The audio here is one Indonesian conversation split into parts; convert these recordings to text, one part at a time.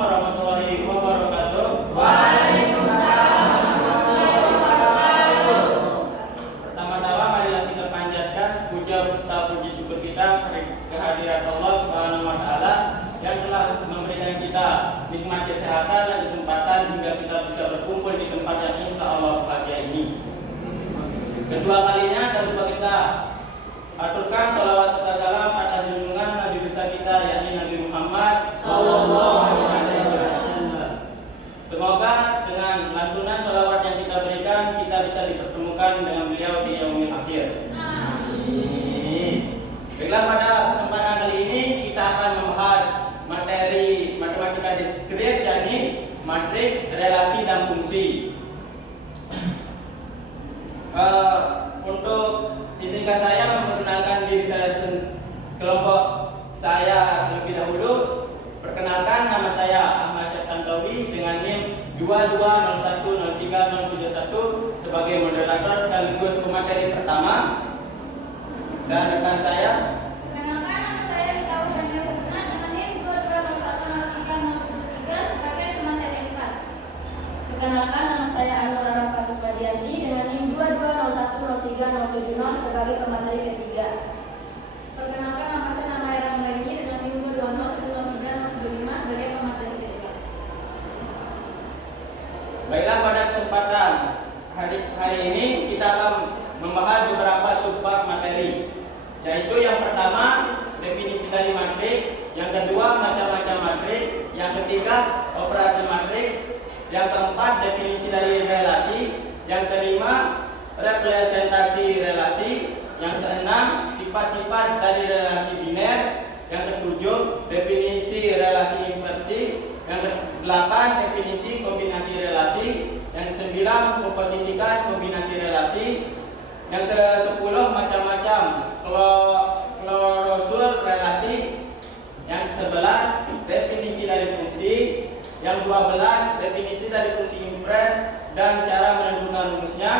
warahmatullahi wabarakatuh. Waalaikumsalam warahmatullahi wabarakatuh. Pertama-tama marilah kita panjatkan puja beserta puji syukur kita kehadirat Allah Subhanahu wa taala yang telah memberikan kita nikmat kesehatan dan kesempatan hingga kita bisa berkumpul di tempat yang insyaallah bahagia ini. Kedua kalinya dan lupa kita aturkan sholawat serta salam atas junjungan Nabi besar kita yakni Nabi Muhammad sallallahu alaihi wasallam. Semoga dengan lantunan sholawat yang kita berikan kita bisa dipertemukan dengan beliau di yaumil akhir. Amin. Baiklah, pada kesempatan kali ini kita akan membahas materi matematika diskrit yakni matrik, relasi dan fungsi. Untuk izinkan saya memperkenalkan diri saya kelompok saya lebih dahulu. Perkenalkan, nama saya Ahmad Syaftantawi dengan NIM 22010371 sebagai moderator sekaligus pemateri pertama. Dan rekan saya, Perkenalkan, nama saya Rita Usania Husna dengan NIM 22010373 sebagai pemateri 4. Perkenalkan, nama saya Anur Arafa Supadianti dengan NIM 22010370 sebagai pemateri ketiga. Perkenalkan, nama saya Namaya Ramleni dengan NIM 22010375 sebagai pemateri ketiga. baiklah, pada kesempatan hari ini kita akan membahas beberapa subbab materi, yaitu yang pertama definisi dari matriks, yang kedua macam-macam matriks, yang ketiga operasi matriks, yang keempat definisi dari relasi, yang kelima representasi relasi, yang keenam sifat-sifat dari relasi biner, yang ketujuh definisi relasi inversi, yang kedelapan definisi kombinasi relasi, yang kesembilan memposisikan kombinasi relasi, yang kesepuluh macam-macam klausul relasi, yang kesebelas definisi dari fungsi, yang 12 definisi dari fungsi impres dan cara menentukan rumusnya,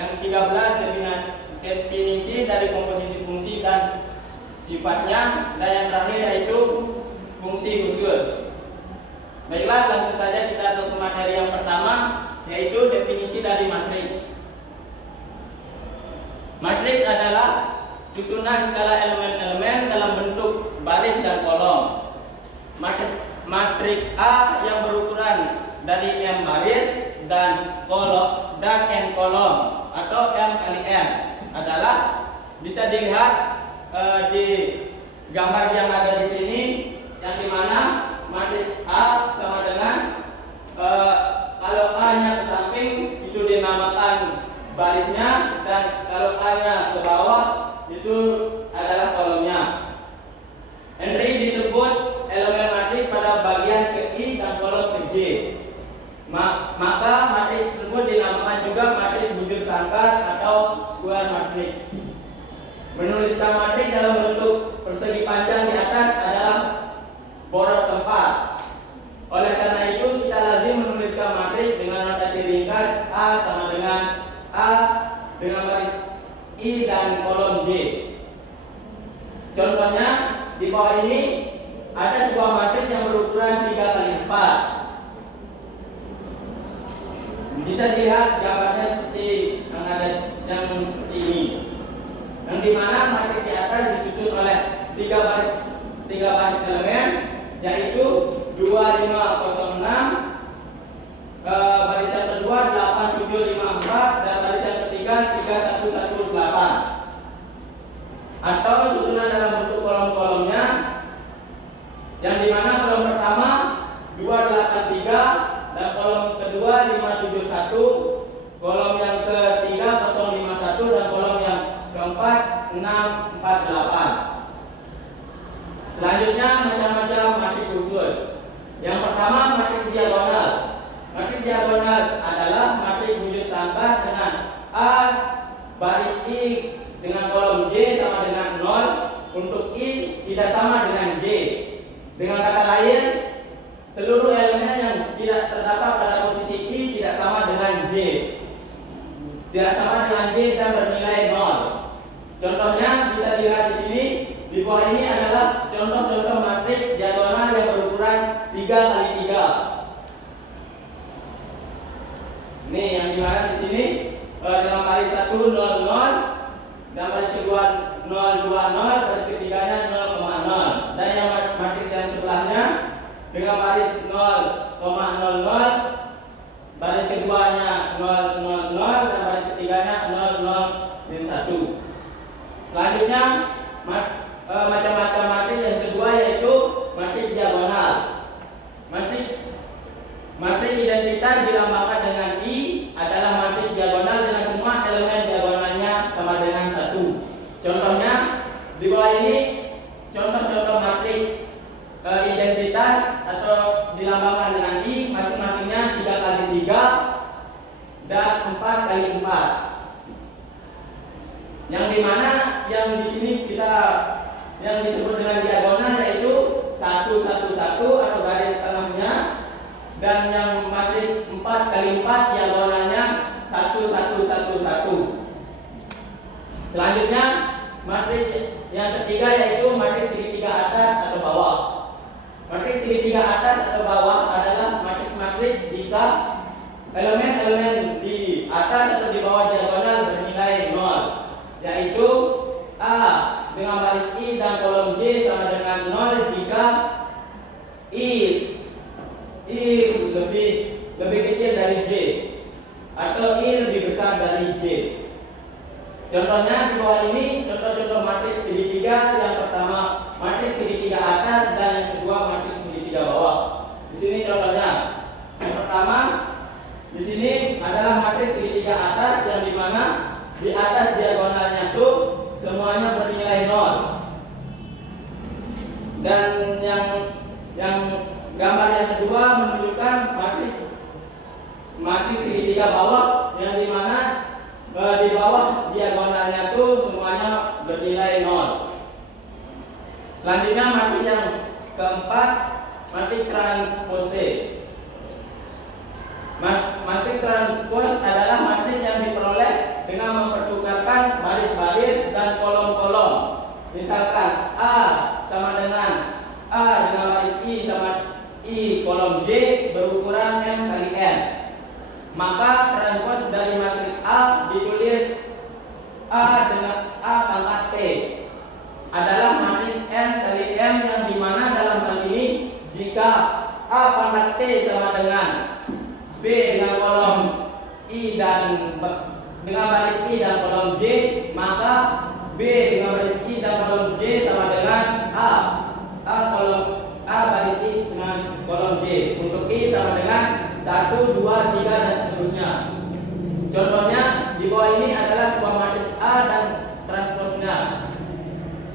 yang 13 definisi dari komposisi fungsi dan sifatnya, dan yang terakhir yaitu fungsi khusus. Baiklah, langsung saja kita ke materi yang pertama, yaitu definisi dari matriks. Matriks adalah susunan skala elemen-elemen dalam bentuk baris dan kolom. Matriks A yang berukuran dari M baris dan kolom dan N kolom atau M kali N adalah bisa dilihat di gambar yang ada di sini, yang dimana matriks A sama dengan kalau A-nya ke samping itu dinamakan barisnya, dan kalau A-nya ke bawah itu adalah kolomnya. Henry disebut elemen matriks pada bagian ke I dan kolom ke J. Maka matriks tersebut dinamakan juga matriks bujur sangkar atau square matrix. Menuliskan matriks dalam bentuk persegi panjang di atas adalah boros tempat. Oleh karena itu kita lazim menuliskan matriks dengan notasi ringkas A sama dengan A dengan baris I dan kolom J. Contohnya di bawah ini ada sebuah matriks yang berukuran 3 kali 4. Bisa dilihat gambarnya seperti yang ada yang seperti ini, yang dimana matriks di atas disusun oleh 3 baris elemen, yaitu 2506, barisan kedua 8754, dan barisan ketiga 3118. Atau susunan dalam bentuk kolom-kolomnya, yang dimana kolom pertama 283 dan kolom kedua 571, kolom yang ketiga 051 dan kolom yang keempat 648. Selanjutnya macam-macam matriks khusus. Yang pertama matriks diagonal. Matriks diagonal adalah matriks bujur sangkar dengan A baris I dengan kolom J sama dengan 0 untuk I tidak sama dengan J. Dengan kata lain, seluruh elemen yang tidak terdapat pada posisi I tidak sama dengan J. Tidak sama dengan J dan bernilai 0. Contohnya bisa dilihat di sini. Di bawah ini adalah contoh-contoh matriks diagonal yang berukuran 3 3 kali 3. Nih yang dimana di sini dengan baris 1 0 0, dan baris kedua 0 2 0, baris ketiganya 0,0. Dan yang matriks yang sebelahnya dengan baris 0,00, baris keduanya 0 0 0, dan baris ketiganya 0 0 dan 1. Selanjutnya macam-macam matriks yang kedua yaitu matriks diagonal. Matriks identitas dilambangkan dengan I adalah matriks diagonal dengan semua elemen diagonalnya sama dengan 1. Contohnya di bawah ini contoh-contoh matriks identitas atau dilambangkan dengan I, masing-masingnya 3 kali 3 dan 4 kali 4. Yang dimana yang di sini kita yang disebut dengan diagonal yaitu 1 1 1 atau garis tengahnya, dan yang matriks 4 kali 4 diagonalnya 1 1 1 1. Selanjutnya matriks yang ketiga yaitu matriks segitiga atas atau bawah. Matriks segitiga atas atau bawah adalah matriks jika elemen-elemen di atas atau di bawah diagonal bernilai 0, yaitu A dengan baris I dan kolom J sama dengan 0 jika I lebih kecil dari J atau I lebih besar dari J. Contohnya di bawah ini contoh-contoh matriks segitiga. Yang pertama matriks segitiga atas dan yang kedua matriks segitiga bawah. Di sini contohnya. Yang pertama di sini adalah matriks segitiga atas yang dimana di atas diagonalnya itu semuanya bernilai 0. Dan yang gambar yang kedua menunjukkan matriks segitiga bawah yang dimana di bawah diagonalnya itu semuanya bernilai 0. Selanjutnya matriks yang keempat, matriks transpose. Matriks transpose adalah matriks yang diperoleh dengan mempertukarkan baris-baris dan kolom-kolom. Misalkan A sama dengan A dengan baris I sama I kolom J berukuran M kali N. Maka transpose dari matriks A ditulis A dengan A pangkat T adalah matriks N kali M, yang dimana dalam hal ini jika A pangkat T sama dengan B dengan kolom I dan dengan baris I dan kolom J, maka B dengan baris I dan kolom J sama dengan A baris I dengan kolom J. Untuk I sama dengan 1, 2, 3 dan seterusnya. Contohnya di bawah ini adalah sebuah matriks A dan transposnya.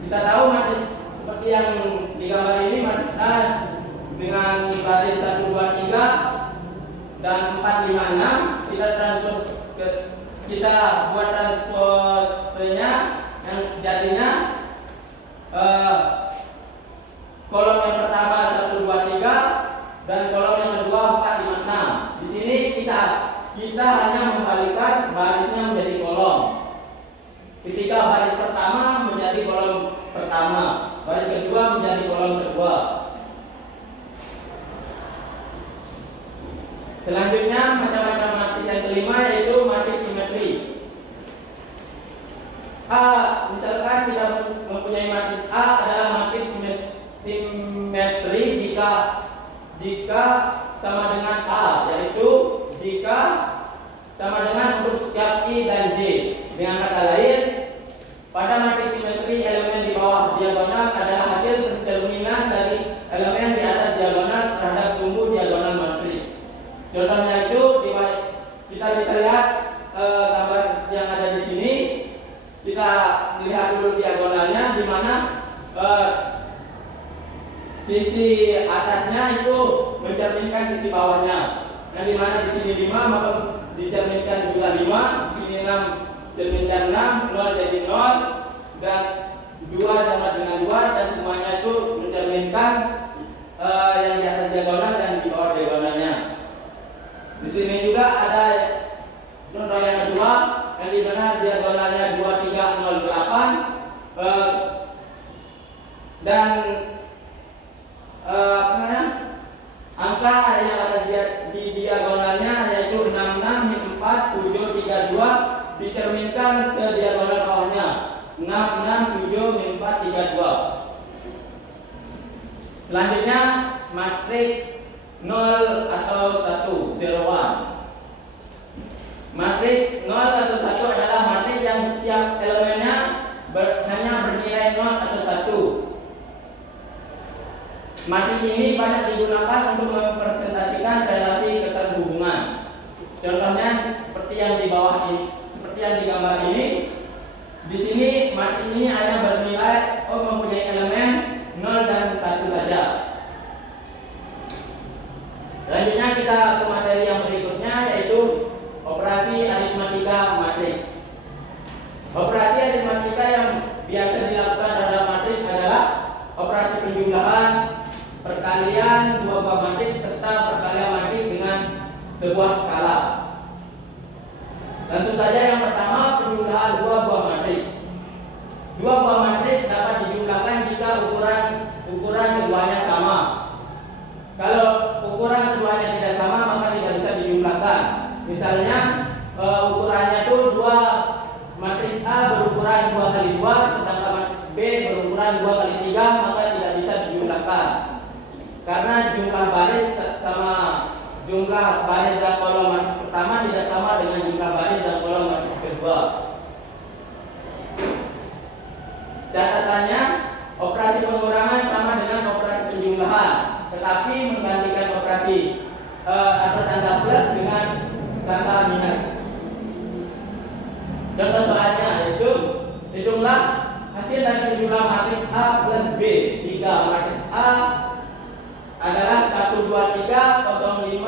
Kita tahu matriks seperti yang digambar ini, matriks A dengan baris 1, 2, 3 dan 4, 5, 6. Kita buat transposenya yang jadinya kolom yang pertama 1, 2, 3 dan kolom yang kedua 4, 5, 6. Di sini kita hanya membalikkan barisnya menjadi kolom. Ketika baris pertama menjadi kolom pertama, baris kedua menjadi kolom kedua. Selanjutnya macam-macam matriks yang kelima yaitu matriks simetri. Misalkan kita mempunyai matriks A adalah matriks simetri jika sama dengan A, yaitu jika sama dengan untuk setiap I dan J. Dengan kata lain, pada matriks simetri elemen di bawah diagonal adalah hasil pencerminan dari elemen di atas diagonal terhadap sumbu diagonal matriks. Contohnya itu kita bisa lihat gambar yang ada di sini. Kita lihat dulu diagonalnya, di mana sisi atasnya itu mencerminkan sisi bawahnya. Yang di mana di sini 5 maka dicerminkan juga 5, di sini 6 cerminkan 6, 0 jadi 0 dan 2 sama dengan 2, dan semuanya itu mencerminkan yang di atas diagonal dan di bawah diagonalnya. Di sini juga ada contoh yang kedua yang di mana diagonalnya 2, 3, 0, 8 dan maka yang ada di diagonalnya yaitu 66 min 4 7 3 2 dicerminkan ke diagonal bawahnya 6 6 7 min 4 3 2. Selanjutnya matriks 0 atau 1 0 1. Matriks 0 atau 1 adalah matriks yang setiap elemennya hanya bernilai 0 atau 1. Matriks ini banyak digunakan untuk mempresentasikan relasi keterhubungan. Contohnya seperti yang di bawah ini, seperti yang di gambar ini. Di sini matriks ini hanya bernilai mempunyai elemen 0 dan 1 saja. Selanjutnya kita ke materi yang berikutnya yaitu operasi aritmatika matriks. Operasi aritmatika yang biasa dilakukan terhadap matriks adalah operasi penjumlahan, perkalian dua buah matriks serta perkalian matriks dengan sebuah skala. Langsung saja yang pertama penjumlahan dua buah matriks. Dua buah matriks dapat dijumlahkan jika ukuran keduanya sama. Kalau ukuran keduanya tidak sama maka tidak bisa dijumlahkan. Misalnya ukurannya itu matriks A berukuran 2 kali 2 sedangkan matriks B berukuran 2 kali 3 maka tidak bisa dijumlahkan. Karena jumlah baris sama jumlah baris dan kolom matriks pertama tidak sama dengan jumlah baris dan kolom matriks kedua. Catatannya, operasi pengurangan sama dengan operasi penjumlahan, tetapi menggantikan operasi atau tanda plus dengan tanda minus. Contoh soalnya yaitu hitunglah hasil dari penjumlahan matriks A plus B jika matriks A adalah 1 2 3 0 5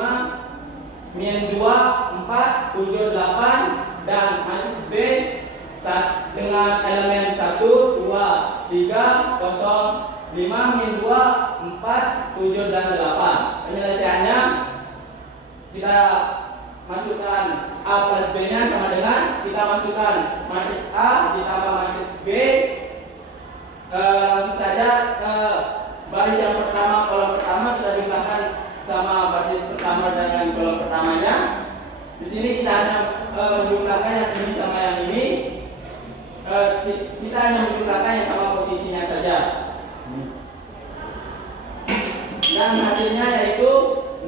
min 2 4 7 8 dan matriks B dengan elemen 1 2 3 0 5 min 2 4 7 dan 8. Penyelesaiannya kita masukkan A plus B nya sama dengan kita masukkan matriks A ditambah matriks B. Langsung saja baris yang pertama kolom pertama kita jumlahkan sama baris pertama dengan kolom pertamanya. Di sini kita hanya menjumlahkan yang ini sama yang ini. Kita hanya menjumlahkan yang sama posisinya saja. Dan hasilnya yaitu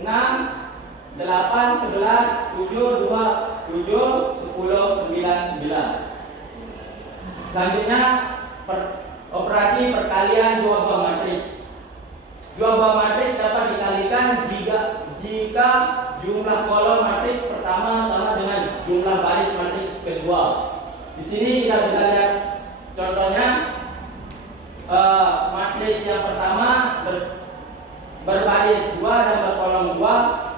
6 8 11 7 2 7 10 9 9. Selanjutnya operasi perkalian dua buah matriks. Dua buah matriks dapat dikalikan jika jumlah kolom matriks pertama sama dengan jumlah baris matriks kedua. Di sini kita bisa lihat contohnya matriks yang pertama berbaris 2 dan berkolom 2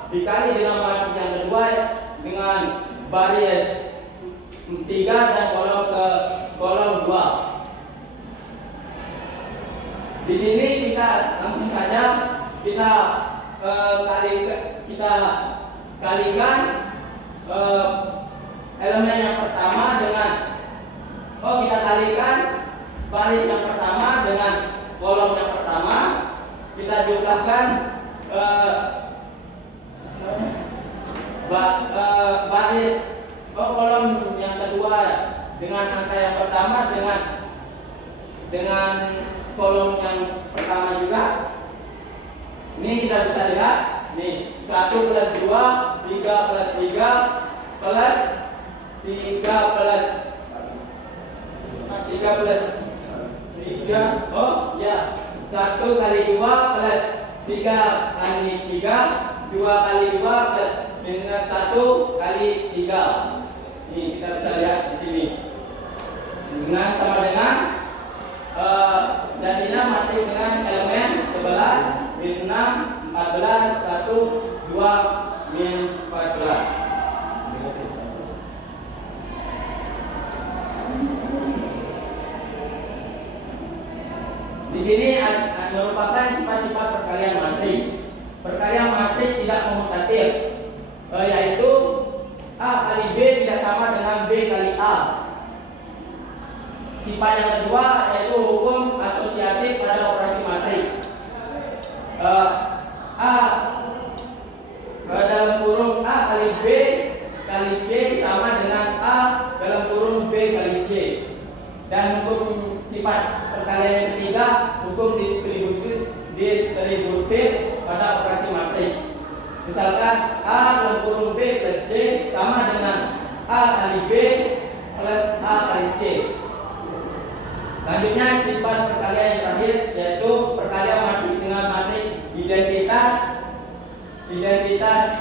dikali dengan matriks yang kedua dengan baris 3 dan kolom 2. Di sini kita langsung saja kita kalikan elemen yang pertama dengan kita kalikan baris yang pertama dengan kolom yang pertama, kita jumlahkan baris kolom yang kedua dengan angka yang pertama dengan kolom yang pertama juga. Ini kita bisa lihat nih 1 plus 2 3 plus 3 plus 3 plus 3 1 kali 2 plus 3 kali 3 2 kali 2 plus minus 1 kali 3. Ini kita bisa lihat di sini dengan sama dengan jadinya matriks dengan elemen 11 min 6 14 1 2 min 14. Di sini merupakan sifat-sifat perkalian matriks. Perkalian matriks tidak komutatif, yaitu A kali B tidak sama dengan B kali A. Sifat yang kedua yaitu hukum asosiatif pada operasi matriks. A perkalian yang ketiga, hukum distributif pada operasi matrik. Misalkan A dalam kurung B plus C sama dengan A kali B plus A kali C. Selanjutnya sifat perkalian yang terakhir yaitu perkalian matrik dengan matrik identitas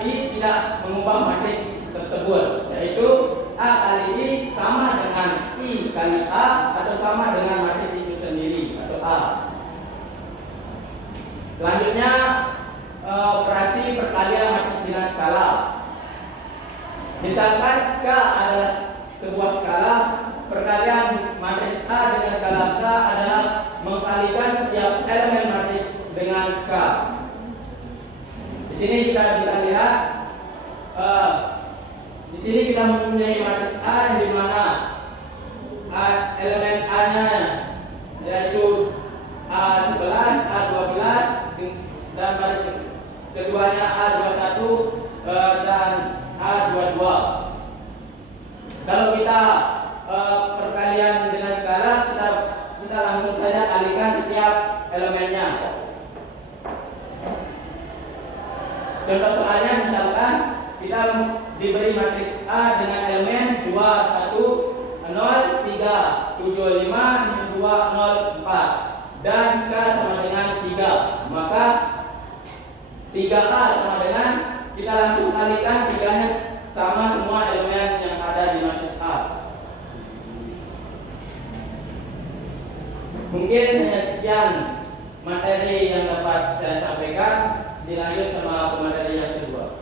I tidak mengubah matrik tersebut, yaitu A kali I sama dengan I kali A atau sama dengan matrik itu sendiri atau A. Selanjutnya operasi perkalian matrik dengan skala. Misalkan K adalah sebuah skala, perkalian matrik A dengan skala K adalah mengkalikan setiap elemen matrik dengan K. Di sini kita bisa lihat, di sini kita mempunyai matrik A yang dimana elemen A-nya yaitu A11, A12 dan baris keduanya A21 dan A22. Kalau kita perkalian dengan skala, kita langsung saja kalikan setiap elemennya. Contoh soalnya misalkan kita diberi matrik A dengan elemen 2, 1, 0, 3, 7, 5, 2, 0, 4 dan K sama dengan 3, maka 3A sama dengan, kita langsung kalikan 3-nya sama semua elemen yang ada di matrik A. Mungkin hanya sekian materi yang dapat saya sampaikan. Dilanjut sama pemateri yang kedua.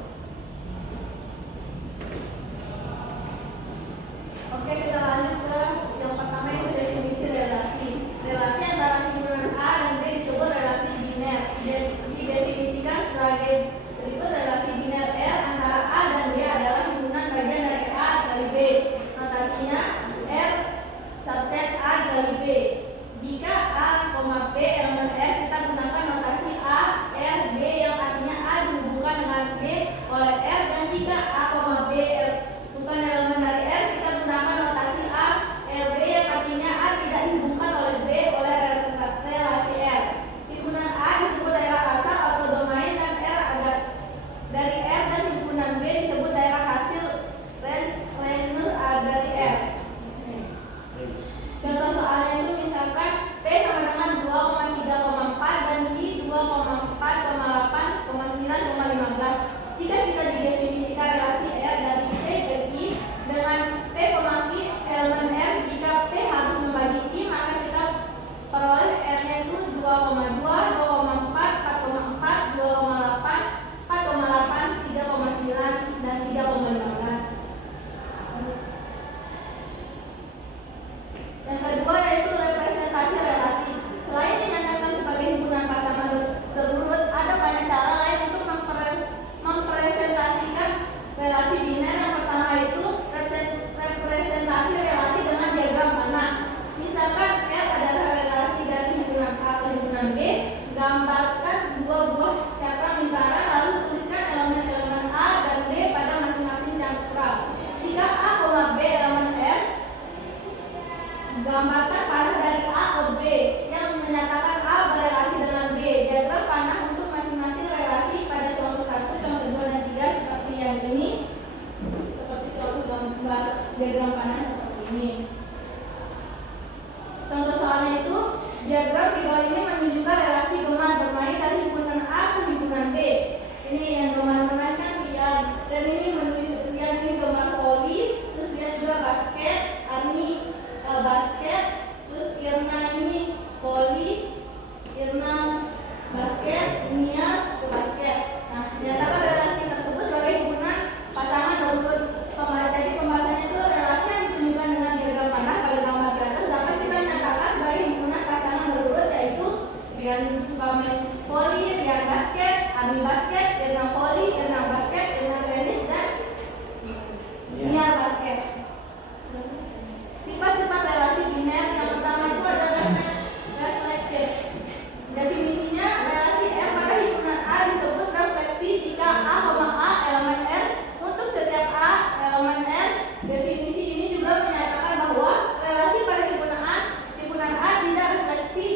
Oke, kita lanjut ke yang pertama, itu definisi relasi. Relasi antara himpunan A dan B disebut relasi biner. Didefinisikan sebagai berikut: relasi biner R antara A dan B adalah himpunan bagian dari A kali B. Notasinya R subset A kali B. Jika A, B elemen R, kita gunakan notasi A, R, B yang artinya A dihubungkan dengan B oleh R, dan jika A, B bukan elemen dari R, kita gunakan notasi A, R, B yang artinya A tidak dihubungkan oleh B oleh relasi R. Himpunan A disebut daerah asal atau domain dan R agak dari R, dan himpunan B disebut daerah hasil Renner dari R. Contoh soalnya itu misalkan P sama dengan 2,3,4 dan I 2,4,8, 9,15. Jika kita didefinisikan relasi R dari P ke I dengan P, I elemen R, jika P harus membagi I, maka kita peroleh R-nya itu 2,2, 2,4, 4,4, 2,8, 4,8, 3,9 dan 3,15. Yang kedua yaitu representasi relasi. Selain dinyatakan sebagai himpunan pasangan berurut, ada banyak cara lain untuk mempresentasikan relasi biner. Yang pertama itu representasi relasi dengan diagram panah. Misalkan R adalah relasi dari himpunan A ke himpunan B, gambarkan dua buah cakram lingkaran lalu tuliskan elemen-elemen A dan B pada masing-masing cakram. Jika A, B elemen R, gambarkan panah dari A ke B yang menyatakan A berelasi dengan B. Diagram panah untuk masing-masing relasi pada contoh 1, contoh 2, dan 3 seperti yang ini. Seperti contoh gambar diagram panah seperti ini. Contoh soalnya itu, diagram di bawah ini menunjukkan relasi gemar bermain dari himpunan A ke himpunan B. Ini yang gemar bermain kan lihat, dan ini menunjukkan ini gemar voli, terus lihat juga basket, Army basket, terus Irna ini voli, Irna basket, Nia ke basket. Nah, dinyatakan relasi tersebut sebagai himpunan pasangan berurut. Jadi pembahasannya itu relasi yang ditunjukkan dengan diagram panah pada gambar di atas dapat kita nyatakan sebagai himpunan pasangan berurut, yaitu Rian suka main voli, Rian basket, Army basket, Irna voli, Irna basket, Irna tenis, dan Nia basket. Sifat-sifat relasi biner yang pertama itu adalah reflektif. Definisinya, relasi R pada himpunan A disebut refleksi jika A, elemen R untuk setiap A elemen R. Definisi ini juga menyatakan bahwa relasi pada himpunan A tidak refleksi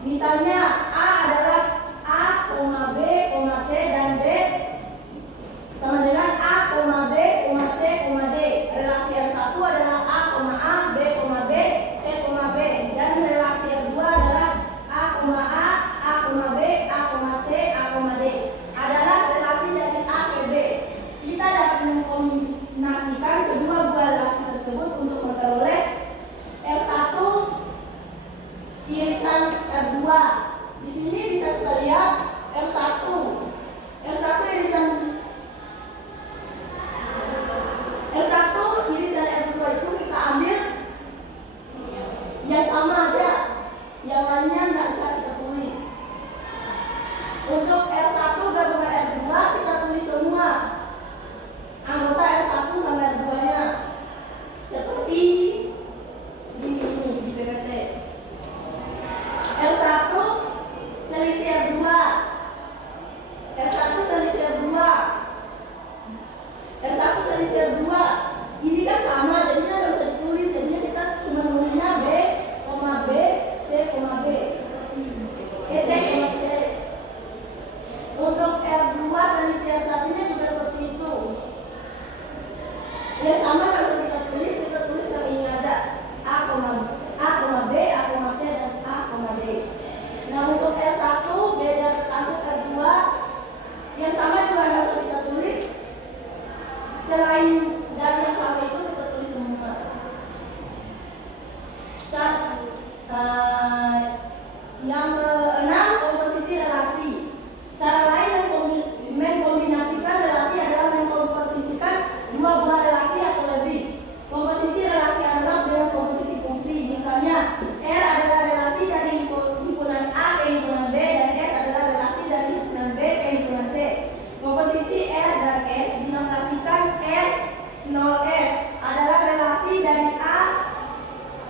Misalnya A adalah A, B, C dan B sama dengan A, B, C, D. Relasi yang satu adalah A, B, C, B. Dan relasi yang dua adalah A, B, C, D. Adalah relasi dari A ke B. Kita dapat mengkombinasikan kedua buah relasi tersebut untuk memperoleh R1 irisan R2. Di sini bisa kita lihat R1 irisan R2 itu kita ambil yang sama aja, yang lainnya nggak bisa kita tulis. Untuk R1 gabungan R2 kita tulis semua anggota R1 sama R2-nya seperti di PPT. R1 selisih R2, R1 selisih R2, R1 selisih R2. Ini kan sama, jadinya nggak usah ditulis, jadinya kita cuma nulisnya B, C, B seperti C, C. Untuk R2 selisih R1-nya juga seperti itu. Yang sama kalau kita tulis yang ini aja A, B, C dan A, D. Nah untuk R1 beda sekali R2, yang sama juga nggak usah kita tulis. Selain dari yang sama itu kita tulis semua. Yang keenam, komposisi relasi. Cara lain mengkombinasikan relasi adalah mengkomposisikan dua buah relasi atau lebih. Komposisi relasi analog dengan komposisi fungsi. Misalnya, R adalah relasi dari himpunan A ke himpunan B dan S adalah relasi dari himpunan B ke himpunan C. Komposisi R dan S dinotasikan R 0S adalah relasi dari A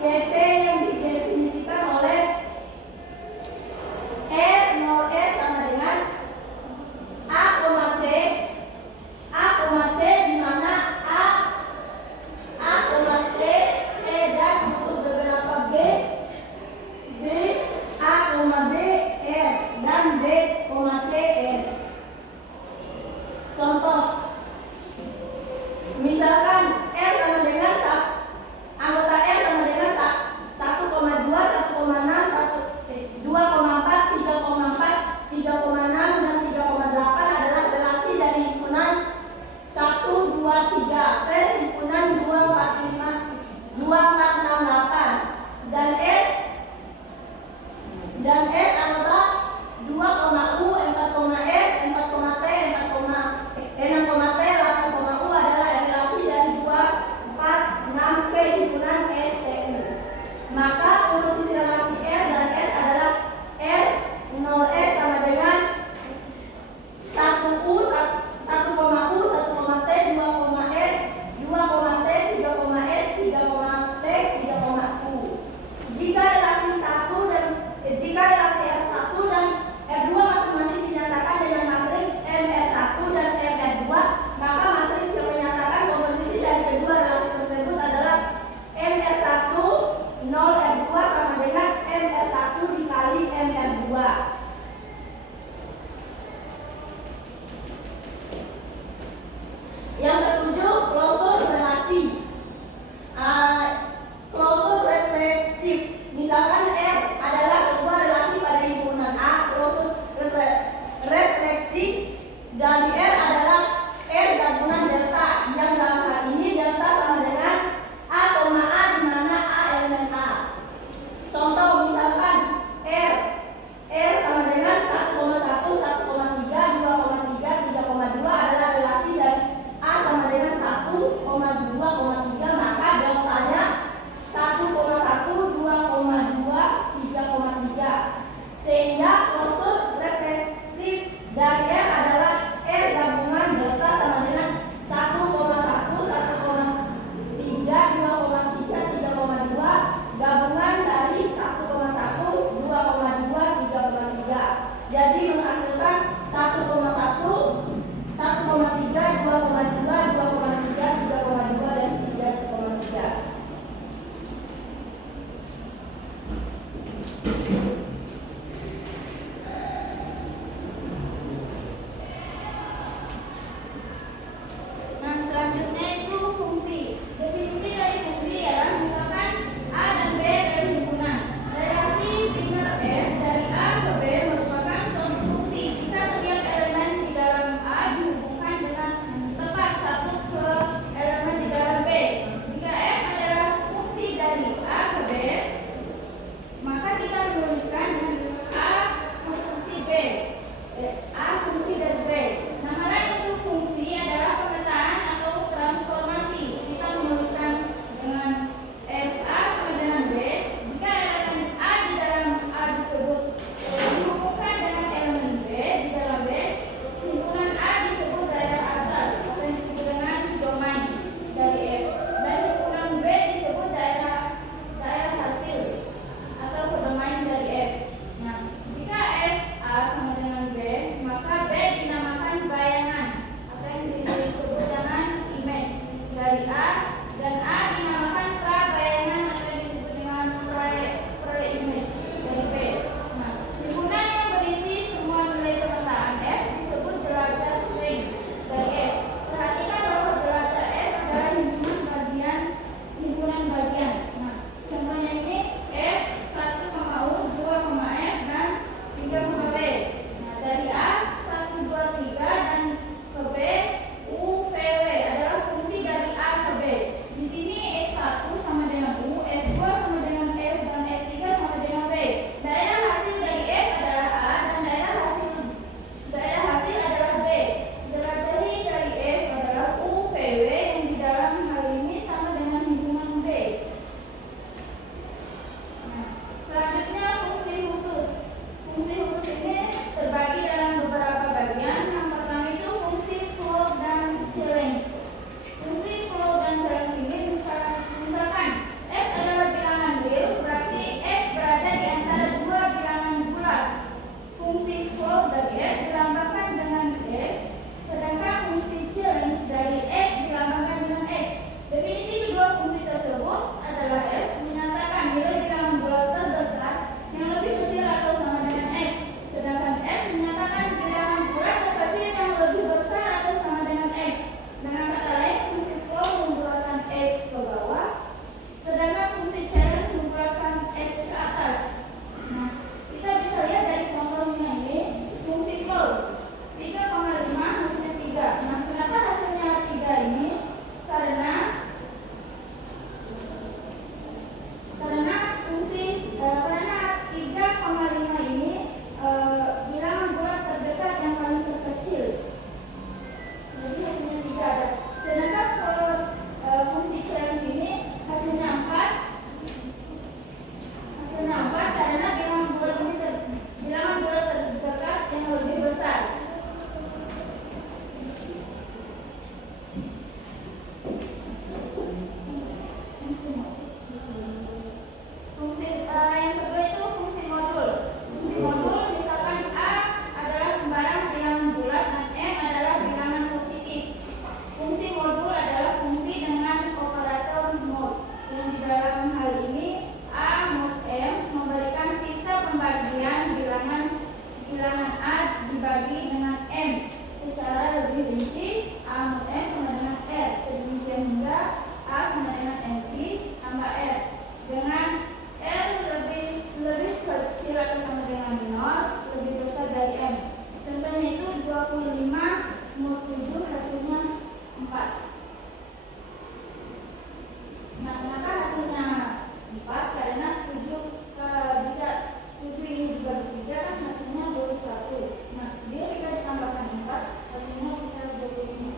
ke C yang didefinisikan oleh R 0S sama dengan A, C di mana A, C dan untuk beberapa B, A, B, R dan B, C, S. Contoh, misalkan R sama dengan anggota R sama dengan 1,2, 1,6, 2,4, 3,4, 3,6 dan 3,8 adalah relasi dari himpunan 1, 2, 3 ke himpunan 2, 4, 5, 2, 4, 6, 8 dan S anggota 2, U, 4, S, 4, T, 6, T, 8, U adalah relasi dari 2, 4, 6 ke himpunan STU. Maka komposisi relasi R dan S adalah R 0S sama dengan 1U, 1,U, 1,T, 2,S, 2,T, 3,S, 3,T, 3,U. Jika relasi R1 dan R2 masing-masing dinyatakan dengan matriks MR1 dan MR2, maka matriks yang menyatakan komposisi dari kedua relasi tersebut adalah MR1 0 R2 sama dengan MR1 dikali MR2. Yang ketujuh, klosur relasi. Klosur refleksif. Misalkan R adalah sebuah relasi pada himpunan A, klosur refleksif dari R adalah R gabungan delta, yang dalam hal ini delta sama dengan A, di mana A elemen A. Contoh misalkan R sama dengan 1,1, 1,3, 2,3, 3,2 adalah relasi dari A sama dengan 1, 2,3, maka deltanya 1,1, 2,2, 3,3. Sehingga klosur refleksif dari R adalah R gabungan delta sama dengan 1,1, 1,3, 2,3, 3,2 gabungan dari 1,1, 2,2, 3,3. Jadi menghasilkan 1,1, 1,3, 2,2, 2,3, 3,2 dan 3,3. dibagi dengan M secara lebih rinci. A mod M sama dengan R. Sedemikian hingga A sama dengan NP tambah R. Dengan R lebih kecil atau sama dengan 0, lebih besar dari M. Contohnya itu 25 mod 7 hasilnya 4. Nah, kenapa hasilnya 4? Karena 7 jika 7 ini dibagi 3 kan hasilnya 21. Nah, jika ditambahkan 4 hasilnya bisa 25.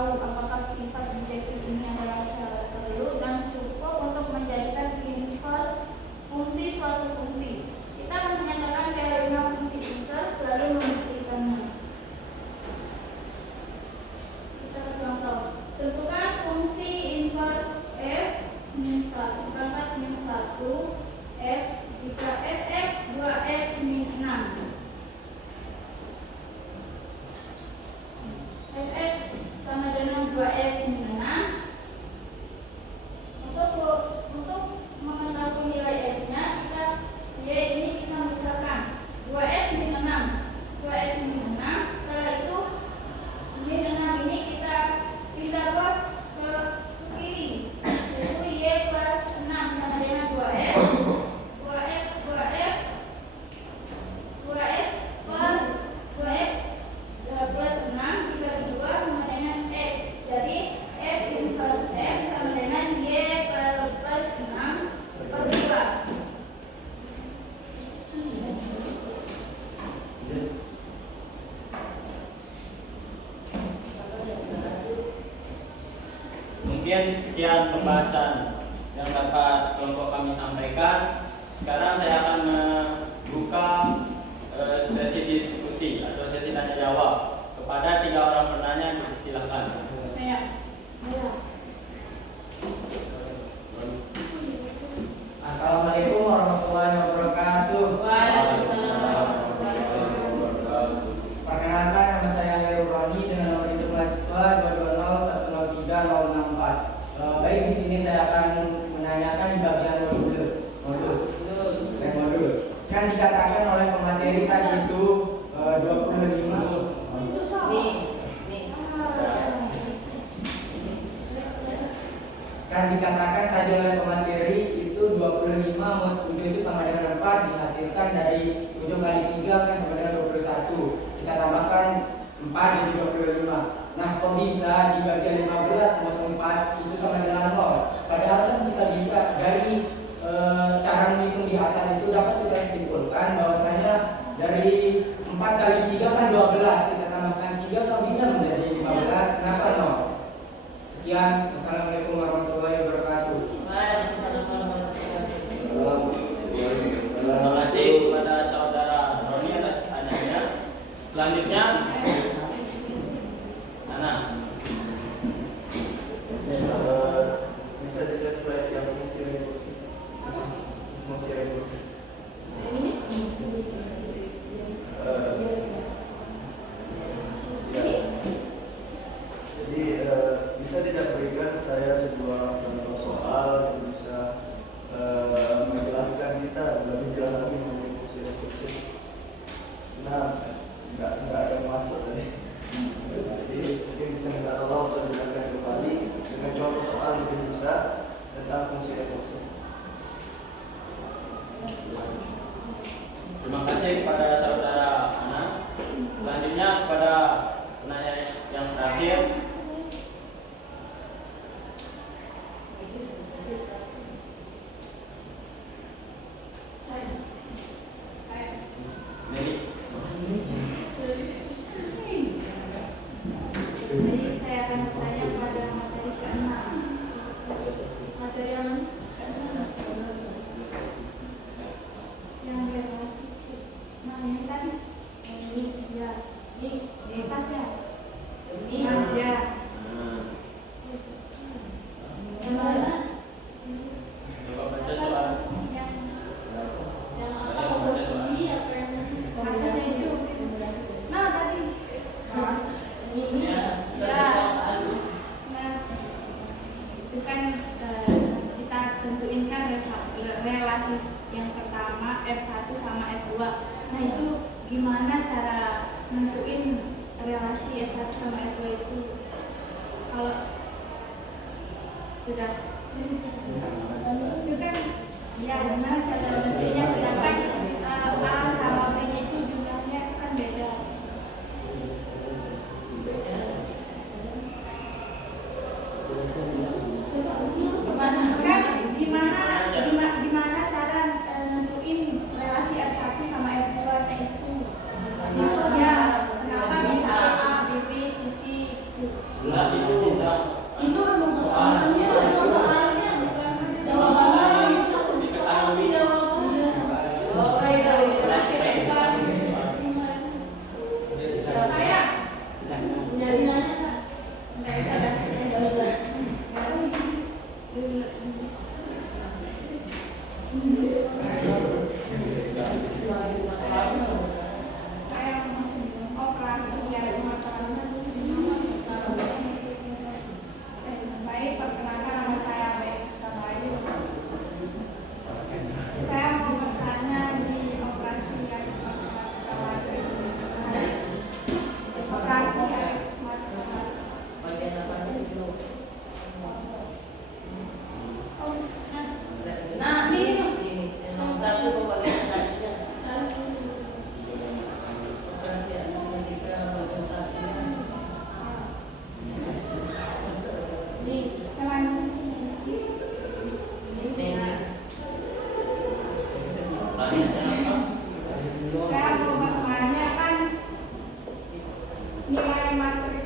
tahu apakah sifat bijektif ini adalah syarat perlu dan cukup untuk menjadikan inverse fungsi suatu fungsi. Kita akan menyatakan teorema fungsi inverse lalu membuktikannya. Kita contoh. Tentukan fungsi inverse f min 1 berangkat min 1 x jika fx 2x min 6. Fx sama dengan 2x min 6. Untuk mengetahui nilai x-nya, y ini kita misalkan 2x min 6. 2x min 6. Setelah itu min 6 ini kita pindah luas ke kiri. Yaitu y plus 6 sama dengan 2x. 2x per 2x plus 6 dibagi 2 sama dengan x. Jadi f inverse x sama dengan y plus 6 per 2. Mungkin sekian pembahasan yang dapat kelompok kami sampaikan. Sekarang saya akan membuka sesi diskusi atau sesi tanya jawab kepada 3 orang penanya. Silakan. Assalamualaikum warahmatullahi wabarakatuh. Perkenalkan, nama saya Heru Roni dengan nomor induk mahasiswa 220103064. Baik, di sini saya akan menanyakan di bagian modul. Kan dikatakan oleh pemateri tadi itu 25. Kan dikatakan tadi oleh pemateri itu 25 mod 7 itu sama dengan 4 dihasilkan dari 7 kali 3 kan sama dengan 21. Kita tambahkan 4 jadi 25. Nah, kok bisa di bagian 15 mod 4 itu sama dengan 0? Padahal kan kita bisa dari cara menghitung di atas itu dapat kita simpulkan bahwasanya dari 4 kali 3 kan 12. Kita tambahkan 3 kok bisa menjadi 15? Kenapa 0? Sekian, wassalamualaikum warahmatullahi wabarakatuh. Terima kasih kepada saudara Roni atas pertanyaannya. Selanjutnya, Nana. Bisa dilihat slide yang fungsi rekursi. Fungsi rekursi. Jadi bisa tidak berikan saya sebuah contoh soal yang bisa menjelaskan kita lebih jelas lagi mengenai fungsi rekursi. Nah, nggak ada yang masuk tadi. Jadi mungkin bisa minta tolong untuk dijelaskan kembali dengan contoh soal lebih bisa tentang fungsi rekursi. Terima kasih kepada saudara Ana. Selanjutnya kepada penanya yang terakhir. Neri. Jadi saya akan bertanya pada materi ke-6. Materi yang mana? Yang relasi. Nah, yang tadi. Ini ya. Ini di atasnya. Ini ya. Yang mana? Coba baca soal. Yang apa? Komposisi apa yang Atas itu. Nah, tadi. ini? Ya. Nah, itu kan kita tentuin kan relasi yang pertama R1 sama R2. Nah, itu gimana cara nentuin relasi R1 sama R2 itu? Kalau sudah itu kan ya gimana cara nentuinnya, sedangkan A sama B itu jumlahnya kan beda. Kan gimana cara nentuin relasi R1 sama R2 nya itu? Ya, kenapa bisa A, B, B, C, C itu? Enggak, itu sudah Itu memang soal. Itu soalnya bukan Jawabannya itu langsung soal sih jawabannya. Oh, iya, berarti Bukan Siapa ya? jadi nanya Kak. Nggak bisa ada. enggak usah. Saya operasi yang makanan. Baik, perkenalkan nama saya Baik Sukamaju. Saya mau bertanya di operasi yang makanan. Operasi yang makanan. Bagian apa itu? Nah, ini Ini nomor 1 ke bagian selanjutnya. Operasi anestetika bagian 1. saya mau bertanya kan nilai materi